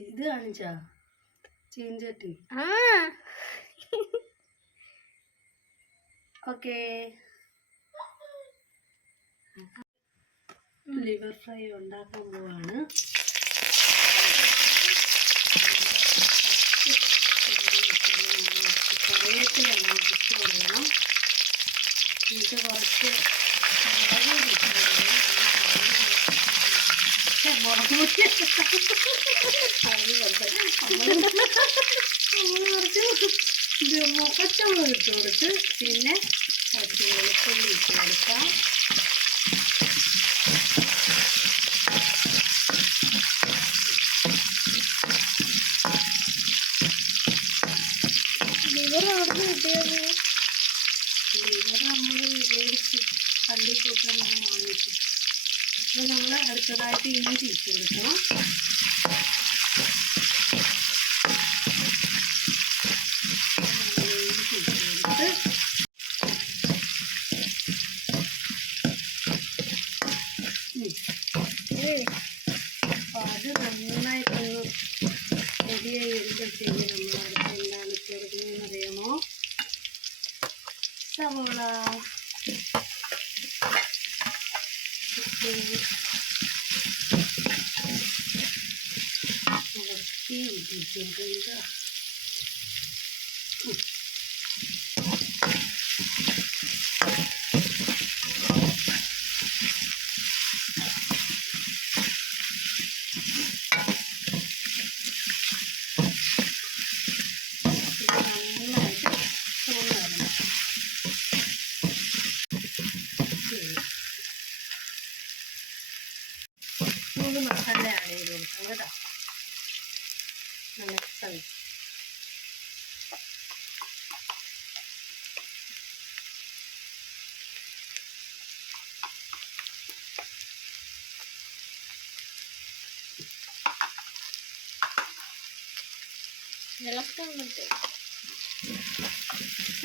ഇത് കാണിച്ചാ ചീഞ്ചട്ടി. Okay, liver fry ഉണ്ടാക്കാൻ പോവാണ്. കറിവേപ്പിലെല്ലാം ഇട്ട് കൊടുക്കണം. എന്നിട്ട് കുറച്ച് മുഖച്ചമുളക് ഇട്ട് കൊടുത്ത് പിന്നെ കുറച്ച് വെളുത്തുള്ളി ഇട്ട് കൊടുക്കാം. ലിവർ നമ്മൾ മേടിച്ച് പള്ളിക്കൂട്ടം വാങ്ങിച്ചു. അപ്പോൾ നമ്മൾ അടുത്തതായിട്ട് ഇഞ്ചി ഇട്ട് കൊടുക്കണം. ഇഞ്ചി ഇട്ട് കൊടുത്ത് അപ്പോൾ അത് നന്നായിട്ടൊന്ന് റെഡിയായി വരുമ്പോഴത്തേക്ക് നമ്മൾ അടുത്ത് എന്താണ് ചേർക്കുന്നതെന്ന് അറിയാമോ? സവോള, ഉപ്പി ഇട്ടിട്ടുണ്ട്. മസാല ആഡ് ചെയ്ത് കൊടുക്കാം കേട്ടോ. മിക്സായി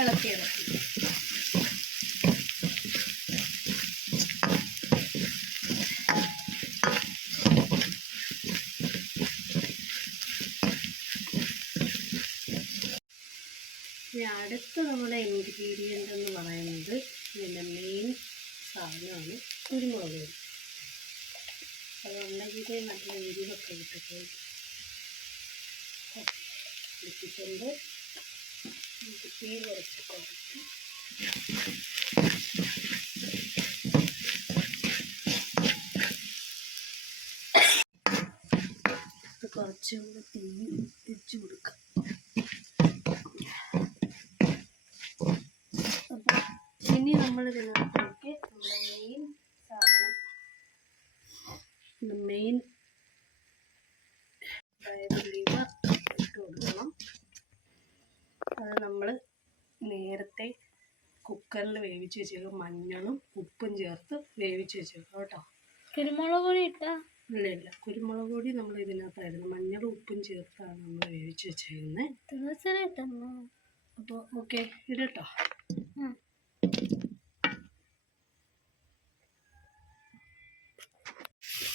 ഇളക്കി അടുത്ത നമ്മുടെ ഇൻഗ്രീഡിയൻ്റ് എന്ന് പറയുന്നത് ഇതിൻ്റെ മെയിൻ സാധനമാണ് കുരുമുളക് പൊടി. അതുണ്ടെങ്കിൽ നല്ല എരിവൊക്കെ ഇട്ടിട്ടുണ്ട്. നമുക്ക് തീ കുറച്ച് കൊടുക്കും. കുറച്ചും കൂടെ തീ വെച്ച് കൊടുക്കാം. ഇനി നമ്മൾ ഇതിനകത്തേക്ക് നമ്മുടെ മെയിൻ സാധനം, മെയിൻ അതായത് ലിവർ ഇട്ട് കൊടുക്കണം. അത് നമ്മൾ നേരത്തെ കുക്കറിൽ വേവിച്ച് വെച്ചേക്കും. മഞ്ഞളും ഉപ്പും ചേർത്ത് വേവിച്ച് വെച്ചേക്കും കേട്ടോ. കുരുമുളക് പൊടി ഇട്ടാ? ഇല്ല, കുരുമുളക് പൊടി നമ്മൾ ഇതിനകത്തായിരുന്നു. മഞ്ഞളും ഉപ്പും ചേർത്താണ് നമ്മൾ വേവിച്ച് വെച്ചേക്കുന്നത്. അപ്പോൾ ഓക്കെ, ഇടട്ടോ.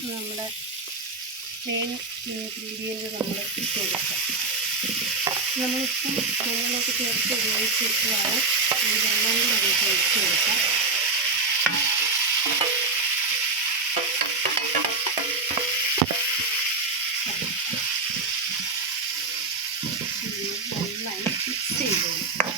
നമ്മുടെ മെയിൻ ഇൻഗ്രീഡിയൻറ്റ് നമ്മൾ ഇട്ട് കൊടുക്കാം. നമ്മളിപ്പം മഞ്ഞളൊക്കെ ചേർത്ത് ഉപയോഗിച്ച് വെച്ചതാണ്. ഈ വെള്ളം കൂടെ നമുക്ക് ഒഴിച്ച് കൊടുക്കാം. നന്നായി മിക്സ് ചെയ്ത് കൊടുക്കാം.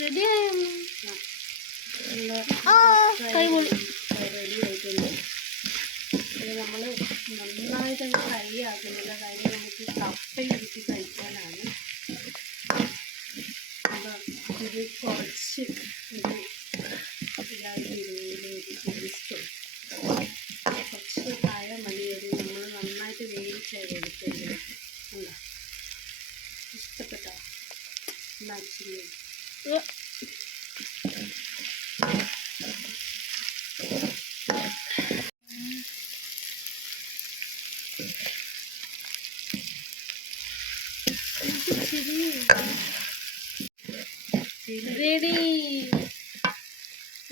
റെഡി ആയിട്ടുണ്ട്. നമ്മൾ നന്നായിട്ട് ഫ്രൈ ആക്കുന്നില്ല. കാര്യം നമുക്ക് കപ്പയിട്ട് കഴിക്കാനാണ്. ഇത് കുറച്ച് ഇഷ്ടപ്പെട്ടോ ചില്ലി? റെഡി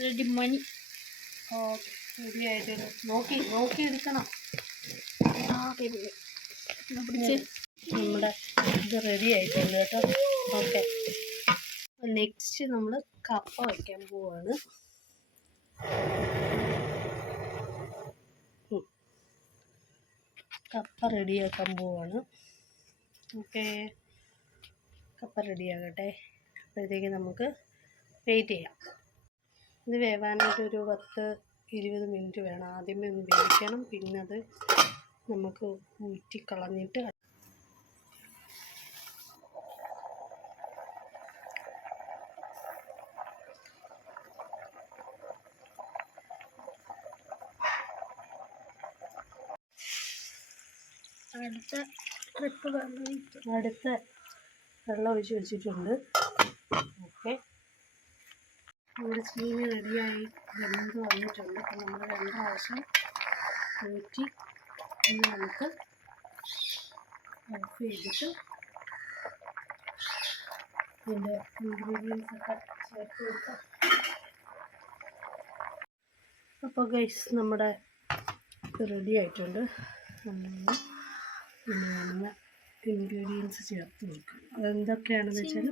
റെഡി മണി. ഓക്കെ, റെഡി ആയിട്ട് നോക്കി എടുക്കണം. നമ്മുടെ ഇത് റെഡി ആയിട്ടുണ്ട് കേട്ടോ. ഓക്കെ, നെക്സ്റ്റ് നമ്മൾ കപ്പ വയ്ക്കാൻ പോവാണ്. കപ്പ റെഡിയാക്കാൻ പോവാണ്. ഓക്കെ, കപ്പ റെഡിയാകട്ടെ. അപ്പോഴത്തേക്ക് നമുക്ക് വെയിറ്റ് ചെയ്യാം. ഇത് വേവാനായിട്ടൊരു 10-20 മിനിറ്റ് വേണം. ആദ്യമേ ഒന്ന് വേവിക്കണം, പിന്നെ അത് നമുക്ക് ഊറ്റിക്കളഞ്ഞിട്ട് അടുത്ത വെള്ളം ഒഴിച്ച് വെച്ചിട്ടുണ്ട്. ഓക്കെ, നമ്മുടെ ചീനി റെഡിയായി വെന്ത് വന്നിട്ടുണ്ട്. അപ്പം നമ്മൾ 2 പ്രാവശ്യം ഊറ്റി ഇനി നമുക്ക് ഓഫ് ചെയ്തിട്ട് ഇതിൻ്റെ ഇൻഗ്രീഡിയൻസ് ഒക്കെ ചേർത്ത് കൊടുക്കാം. അപ്പോൾ ഗൈസ്, നമ്മുടെ റെഡി ആയിട്ടുണ്ട്. പിന്നെ ഇൻഗ്രീഡിയൻസ് ചേർത്ത് കൊടുക്കാം. അതെന്തൊക്കെയാണെന്ന് വെച്ചാൽ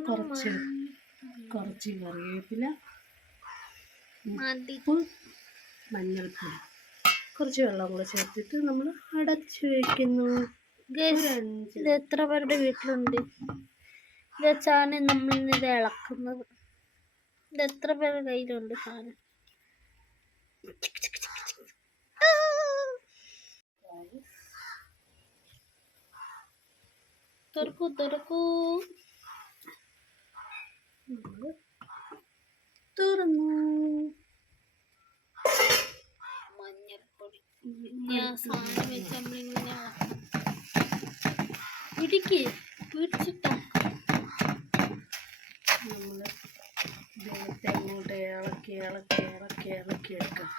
കുറച്ച് കറിവേപ്പില, ഉപ്പ്, മഞ്ഞൾപ്പൊടി, കുറച്ച് വെള്ളം കൂടെ ചേർത്തിട്ട് നമ്മൾ അടച്ചു വയ്ക്കുന്നു. ഇത് എത്ര പേരുടെ വീട്ടിലുണ്ട്? ഇത് വെച്ചാണ് നമ്മളിത് ഇളക്കുന്നത്. ഇത് എത്ര പേരുടെ കയ്യിലുണ്ട് സാധനം? തുറക്കൂ തുറന്നു. മഞ്ഞൾപ്പൊടി സാധനം വെച്ച് നമ്മളിങ്ങനെ പിടിച്ചിട്ടാ നമ്മൾ ദൈവത്തെ അങ്ങോട്ട് ഇളക്കി എടുക്കാം.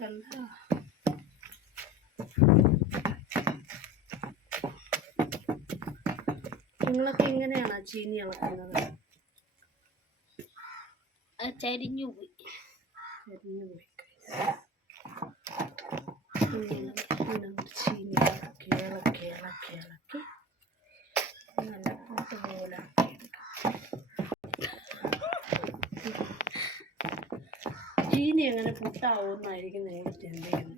കണ്ട നിങ്ങളൊക്കെ എങ്ങനെയാണ് ചീനി ഇളക്കുന്നത്? ചരിഞ്ഞു പോയി. ചീനി ഇളക്കി നല്ല കൂട്ട് പോലെ ആക്കിയെടുക്കാം. ചീനി എങ്ങനെ പുട്ടാവുമെന്നായിരിക്കും നിങ്ങൾ ചിന്തിക്കുന്നത്.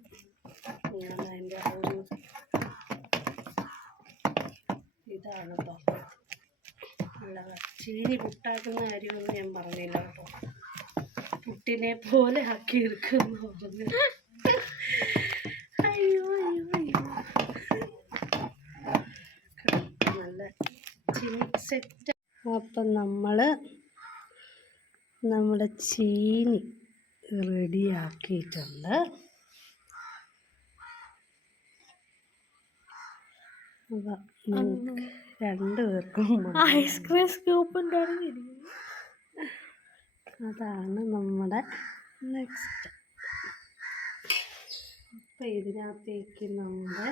ഞാൻ അതിൻ്റെ ഒരു ഇതാണ് കേട്ടോ. അല്ല, ചീനി പുട്ടാക്കുന്ന കാര്യമൊന്നും ഞാൻ പറഞ്ഞില്ല കേട്ടോ. പുട്ടിനെ പോലെ ആക്കിയെടുക്കുമെന്ന് പറഞ്ഞു. അയ്യോ നല്ല ചീനി സെറ്റ്. അപ്പം നമ്മുടെ ചീനി റെഡിയാക്കിയിട്ടുണ്ട്. അപ്പം 2 പേർക്കും ഐസ്ക്രീം സ്കൂപ്പിൻ്റെ അതാണ് നമ്മുടെ നെക്സ്റ്റ്. അപ്പം ഇതിനകത്തേക്ക് നമ്മുടെ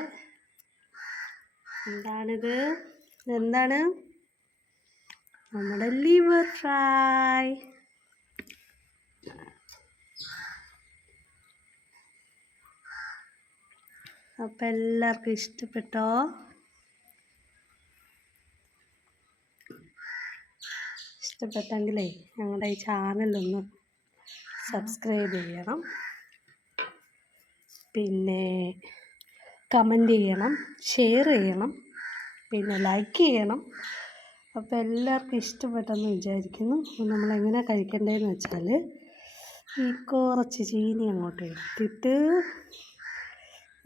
എന്താണ് നമ്മുടെ ലിവർ ഫ്രൈ. അപ്പം എല്ലാവർക്കും ഇഷ്ടപ്പെട്ടോ? ഇഷ്ടപ്പെട്ടെങ്കിലേ ഞങ്ങളുടെ ഈ ചാനലൊന്ന് സബ്സ്ക്രൈബ് ചെയ്യണം, പിന്നെ കമൻറ്റ് ചെയ്യണം, ഷെയർ ചെയ്യണം, പിന്നെ ലൈക്ക് ചെയ്യണം. അപ്പോൾ എല്ലാവർക്കും ഇഷ്ടപ്പെട്ടെന്ന് വിചാരിക്കുന്നു. നമ്മളെങ്ങനെ കഴിക്കേണ്ടതെന്ന് വെച്ചാൽ ഈ കുറച്ച് ചീനി അങ്ങോട്ട് എടുത്തിട്ട്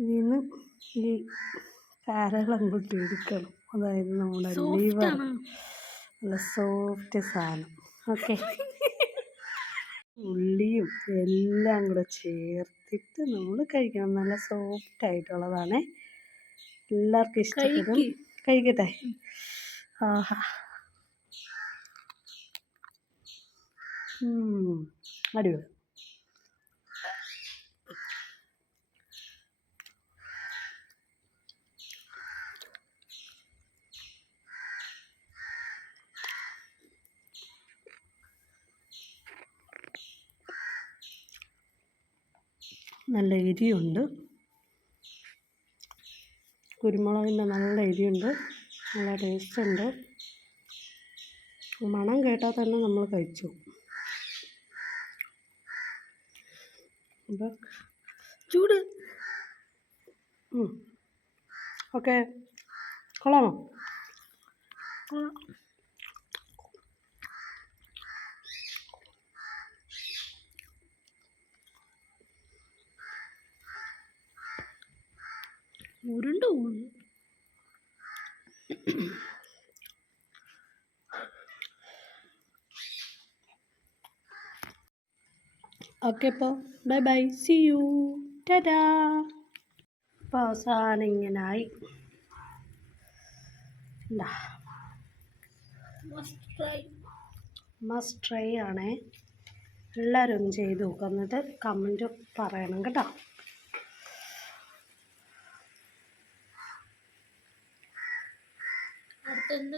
ഇതിൽ നിന്ന് ഈ കരളങ്ങോട്ട് എടുക്കണം. അതായത് നമ്മുടെ ലിവർ, നല്ല സോഫ്റ്റ് സാധനം. ഓക്കെ, ഉള്ളിയും എല്ലാം കൂടെ ചേർത്ത് എടുത്തിട്ട് നമ്മൾ കഴിക്കണം. നല്ല സോഫ്റ്റ് ആയിട്ടുള്ളതാണ്. എല്ലാവർക്കും ഇഷ്ടപ്പെടും. കഴിക്കട്ടെ. ആഹാ, അടിപൊളി. നല്ല എരിയുണ്ട്, കുരുമുളകിൻ്റെ നല്ല എരിയുണ്ട്, നല്ല ടേസ്റ്റ് ഉണ്ട്. മണം കേട്ടാൽ തന്നെ നമ്മൾ കഴിച്ചു. അപ്പം ചൂട്. ഓക്കെ, കൊള്ളാമോ? ഉരുണ്ട് പോകുന്നു. ഓക്കെ, അപ്പോൾ bye bye, see you, tata. അപ്പോൾ അവസാനം ഇങ്ങനായി. മസ്റ്റ് ട്രൈ ആണേ. എല്ലാവരും ഒന്ന് ചെയ്ത് നോക്കുക, എന്നിട്ട് കമൻറ്റ് പറയണം കേട്ടോ. അടുത്തെന്ത്